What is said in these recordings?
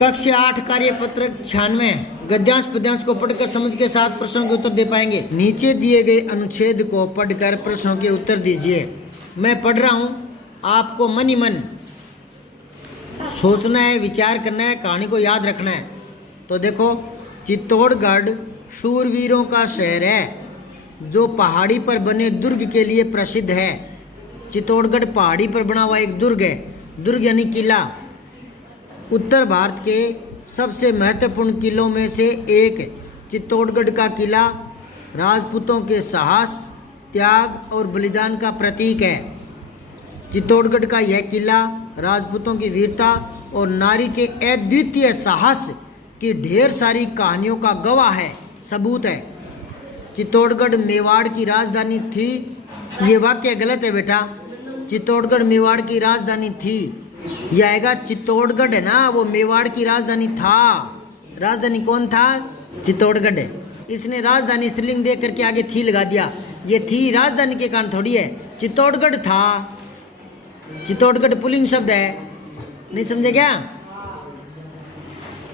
कक्षा 8 कार्यपत्र 96 गद्यांश पद्यांश को पढ़कर समझ के साथ प्रश्नों के उत्तर दे पाएंगे। नीचे दिए गए अनुच्छेद को पढ़कर प्रश्नों के उत्तर दीजिए। मैं पढ़ रहा हूं, आपको मन ही मन सोचना है, विचार करना है, कहानी को याद रखना है। तो देखो, चित्तौड़गढ़ शूरवीरों का शहर है जो पहाड़ी पर बने दुर्ग के लिए प्रसिद्ध है। चित्तौड़गढ़ पहाड़ी पर बना हुआ एक दुर्ग है। दुर्ग यानी किला। उत्तर भारत के सबसे महत्वपूर्ण किलों में से एक चित्तौड़गढ़ का किला राजपूतों के साहस, त्याग और बलिदान का प्रतीक है। चित्तौड़गढ़ का यह किला राजपूतों की वीरता और नारी के अद्वितीय साहस की ढेर सारी कहानियों का गवाह है, सबूत है। चित्तौड़गढ़ मेवाड़ की राजधानी थी। ये वाक्य गलत है बेटा। चित्तौड़गढ़ मेवाड़ की राजधानी थी। यह आएगा चित्तौड़गढ़ है ना, वो मेवाड़ की राजधानी था। राजधानी कौन था? चित्तौड़गढ़ है। इसने राजधानी स्त्रीलिंग देख करके आगे थी लगा दिया। ये थी राजधानी के कारण थोड़ी है। चित्तौड़गढ़ था। चित्तौड़गढ़ पुल्लिंग शब्द है, नहीं समझे क्या?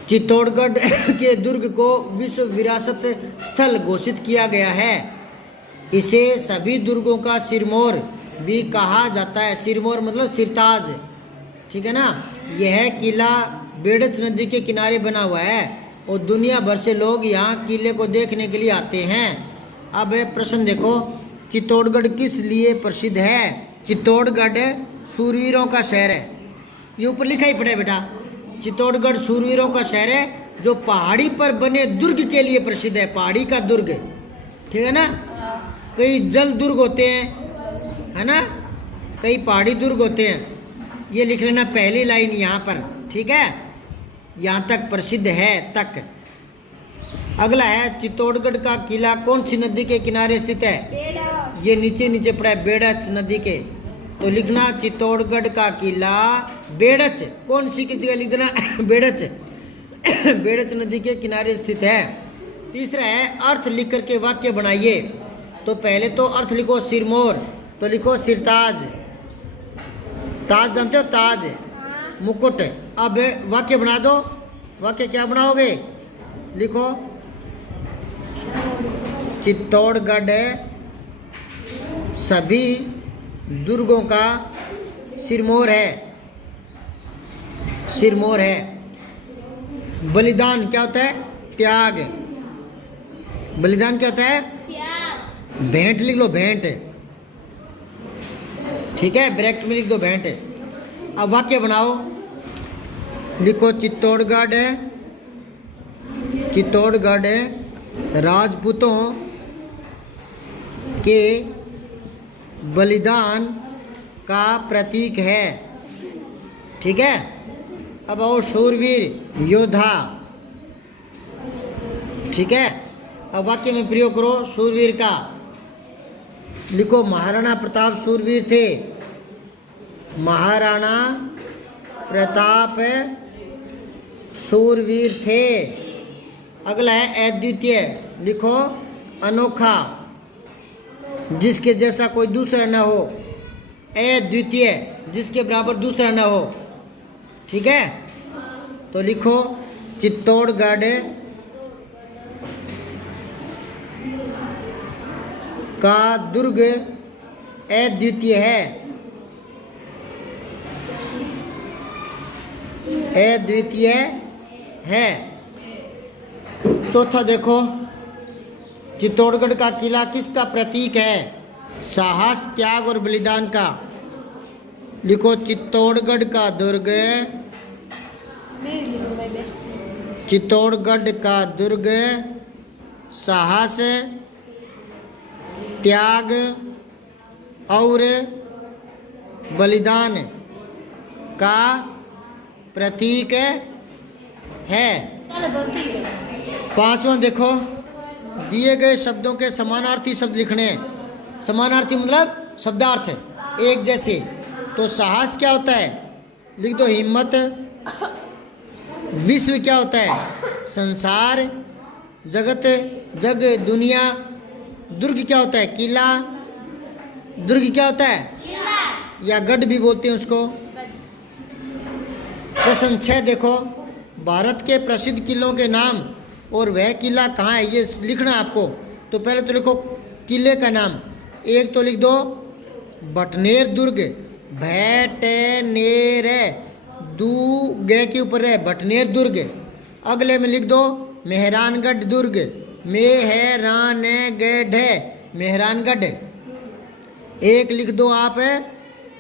चित्तौड़गढ़ के दुर्ग को विश्व विरासत स्थल घोषित किया गया है। इसे सभी दुर्गों का सिरमौर भी कहा जाता है। सिरमौर मतलब सिरताज, ठीक है ना। यह किला बेड़च नदी के किनारे बना हुआ है और दुनिया भर से लोग यहाँ किले को देखने के लिए आते हैं। अब प्रश्न देखो, चित्तौड़गढ़ किस लिए प्रसिद्ध है? चित्तौड़गढ़ शूरवीरों का शहर है। ये ऊपर लिखा ही पड़ा बेटा। चित्तौड़गढ़ शूरवीरों का शहर है जो पहाड़ी पर बने दुर्ग के लिए प्रसिद्ध है। पहाड़ी का दुर्ग, ठीक है ना। कई जल दुर्ग होते हैं, है ना, कई पहाड़ी दुर्ग होते हैं। ये लिख लेना पहली लाइन यहाँ पर, ठीक है। यहाँ तक प्रसिद्ध है तक। अगला है, चित्तौड़गढ़ का किला कौन सी नदी के किनारे स्थित है? ये नीचे नीचे पड़ा है, बेड़च नदी के। तो लिखना चित्तौड़गढ़ का किला बेड़च, कौन सी की जगह लिख देना बेड़च। बेड़च नदी के किनारे स्थित है। तीसरा है, अर्थ लिख करके वाक्य बनाइए। तो पहले तो अर्थ लिखो सिरमौर, तो लिखो सिरताज। ताज जानते हो? ताज, मुकुट। अब वाक्य बना दो। वाक्य क्या बनाओगे? लिखो चित्तौड़गढ़ सभी दुर्गों का सिरमौर है। सिरमौर है। बलिदान क्या होता है? त्याग। बलिदान क्या होता है? त्याग। भेंट लिख लो, भेंट, ठीक है, ब्रैकेट में लिख दो भेंट। अब वाक्य बनाओ। लिखो चित्तौड़गढ़ राजपूतों के बलिदान का प्रतीक है, ठीक है। अब आओ शूरवीर योद्धा, ठीक है। अब वाक्य में प्रयोग करो शूरवीर का। लिखो महाराणा प्रताप शूरवीर थे। महाराणा प्रताप शूरवीर थे। अगला है अद्वितीय। लिखो अनोखा, जिसके जैसा कोई दूसरा न हो। अद्वितीय, जिसके बराबर दूसरा न हो, ठीक है। तो लिखो चित्तौड़गढ़ का दुर्ग अद्वितीय है। अद्वितीय है। चौथा देखो, चित्तौड़गढ़ का किला किसका प्रतीक है? साहस, त्याग और बलिदान का। लिखो चित्तौड़गढ़ का दुर्ग, चित्तौड़गढ़ का दुर्ग साहस, त्याग और बलिदान का प्रतीक है। पांचवा देखो, दिए गए शब्दों के समानार्थी शब्द लिखने हैं। समानार्थी मतलब शब्दार्थ एक जैसे। तो साहस क्या होता है? लिख दो हिम्मत। विश्व क्या होता है? संसार, जगत, जग, दुनिया। दुर्ग क्या होता है? किला। दुर्ग क्या होता है? किला। या गढ़ भी बोलते हैं उसको। प्रश्न 6 देखो, भारत के प्रसिद्ध किलों के नाम और वह किला कहाँ है ये लिखना है आपको। तो पहले तो लिखो किले का नाम। एक तो लिख दो बटनेर दुर्ग, भैटनेर दू गे के ऊपर है बटनेर दुर्ग। अगले में लिख दो मेहरानगढ़ दुर्ग, मेहरानगढ़ मेहरानगढ़। एक लिख दो आप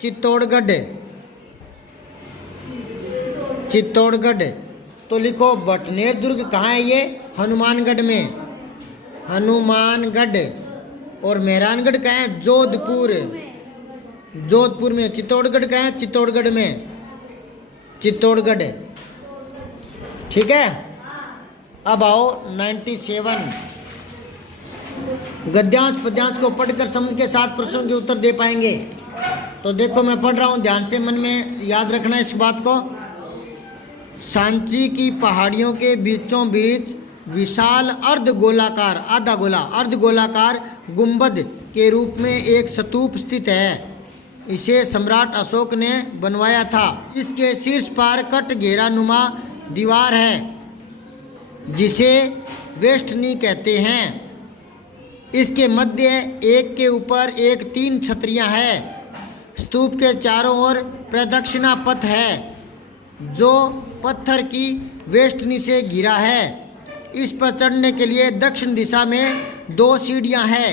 चित्तौड़गढ़, चित्तौड़गढ़। तो लिखो बटनेर दुर्ग कहाँ है ये हनुमानगढ़ में, हनुमानगढ़। और मेहरानगढ़ कहाँ है जोधपुर, जोधपुर में। चित्तौड़गढ़ कहाँ है चित्तौड़गढ़ में, चित्तौड़गढ़। ठीक है। अब आओ 97 गद्यांश पद्यांश को पढ़कर समझ के 7 प्रश्नों के उत्तर दे पाएंगे। तो देखो मैं पढ़ रहा हूँ, ध्यान से मन में याद रखना इस बात को। सांची की पहाड़ियों के बीचों बीच विशाल अर्धगोलाकार, आधा गोला अर्धगोलाकार गुंबद के रूप में एक स्तूप स्थित है। इसे सम्राट अशोक ने बनवाया था। इसके शीर्ष पर कट घेरा नुमा दीवार है जिसे वेष्टनी कहते हैं। इसके मध्य एक के ऊपर एक 3 छतरियां हैं। स्तूप के चारों ओर प्रदक्षिणा पथ है जो पत्थर की वेष्टनी से घिरा है। इस पर चढ़ने के लिए दक्षिण दिशा में 2 सीढ़ियां हैं।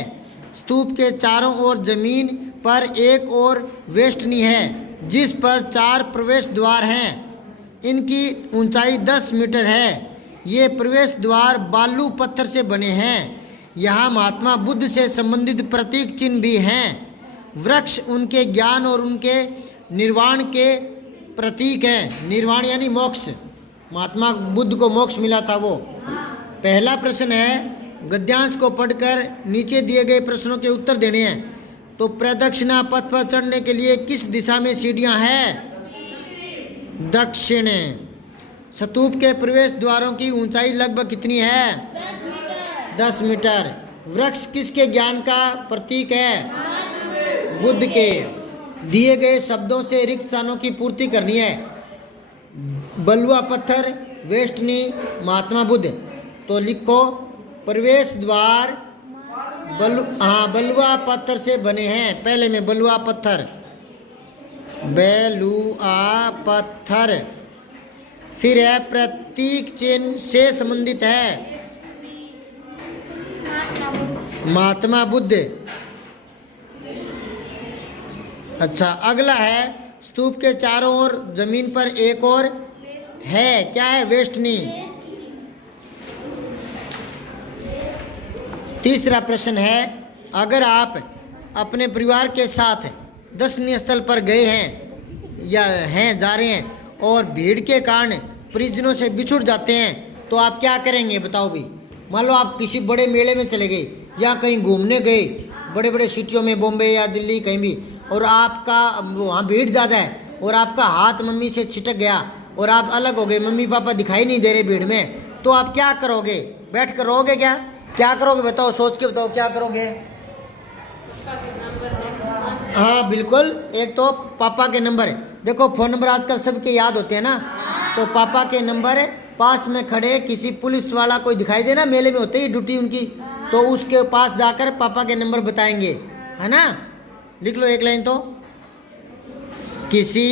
स्तूप के चारों ओर जमीन पर एक और वेष्टनी है जिस पर 4 प्रवेश द्वार हैं। इनकी ऊंचाई 10 मीटर है। ये प्रवेश द्वार बालू पत्थर से बने हैं। यहाँ महात्मा बुद्ध से संबंधित प्रतीक चिन्ह भी हैं। वृक्ष उनके ज्ञान और उनके निर्वाण के प्रतीक हैं। निर्वाण यानी मोक्ष, महात्मा बुद्ध को मोक्ष मिला था वो। पहला प्रश्न है गद्यांश को पढ़कर नीचे दिए गए प्रश्नों के उत्तर देने हैं। तो प्रदक्षिणा पथ पर चढ़ने के लिए किस दिशा में सीढ़ियां हैं? दक्षिण। स्तूप के प्रवेश द्वारों की ऊंचाई लगभग कितनी है? 10 मीटर। वृक्ष किसके ज्ञान का प्रतीक है? बुद्ध के। दिए गए शब्दों से रिक्त स्थानों की पूर्ति करनी है। बलुआ पत्थर, वेष्टनी, महात्मा बुद्ध। तो लिखो प्रवेश द्वार बलुआ पत्थर से बने हैं। पहले में बलुआ पत्थर, बेलुआ पत्थर। फिर है प्रतीक चिन्ह से संबंधित है महात्मा बुद्ध। अच्छा, अगला है स्तूप के चारों ओर जमीन पर एक और है, क्या है? वेष्टनी। तीसरा प्रश्न है अगर आप अपने परिवार के साथ दर्शनीय स्थल पर गए हैं या जा रहे हैं और भीड़ के कारण परिजनों से बिछुड़ जाते हैं तो आप क्या करेंगे बताओ भी। मान लो आप किसी बड़े मेले में चले गए या कहीं घूमने गए बड़े बड़े सिटियों में, बॉम्बे या दिल्ली कहीं भी, और आपका वहाँ भीड़ ज़्यादा है और आपका हाथ मम्मी से छिटक गया और आप अलग हो गए, मम्मी पापा दिखाई नहीं दे रहे भीड़ में, तो आप क्या करोगे? बैठ कर रोगे क्या करोगे बताओ? सोच के बताओ क्या करोगे? हाँ बिल्कुल, एक तो पापा के नंबर है। देखो फोन नंबर आजकल सबके याद होते हैं ना, तो पापा के नंबर है। पास में खड़े किसी पुलिस वाला कोई दिखाई देना, मेले में होते ही ड्यूटी उनकी, तो उसके पास जाकर पापा के नंबर बताएंगे, है ना? लिख लो एक लाइन। तो किसी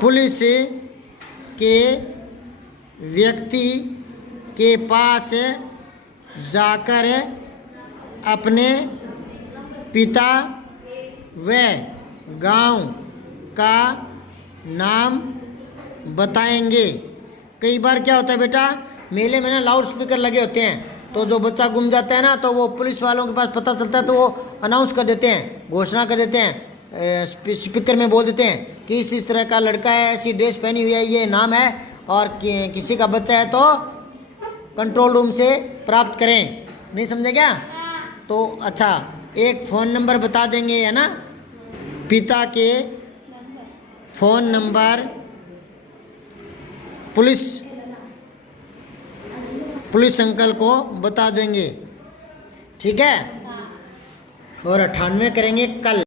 पुलिस के व्यक्ति के पास जाकर अपने पिता व गांव का नाम बताएंगे। कई बार क्या होता है बेटा, मेले में ना लाउड स्पीकर लगे होते हैं, तो जो बच्चा गुम जाता है ना तो वो पुलिस वालों के पास पता चलता है तो वो अनाउंस कर देते हैं, घोषणा कर देते हैं, स्पीकर में बोल देते हैं कि इस तरह का लड़का है, ऐसी ड्रेस पहनी हुई है, ये नाम है, और किसी का बच्चा है तो कंट्रोल रूम से प्राप्त करें। नहीं समझे क्या? तो अच्छा, एक फ़ोन नंबर बता देंगे, है ना? पिता के फ़ोन नंबर पुलिस अंकल को बता देंगे, ठीक है? और 98 करेंगे कल।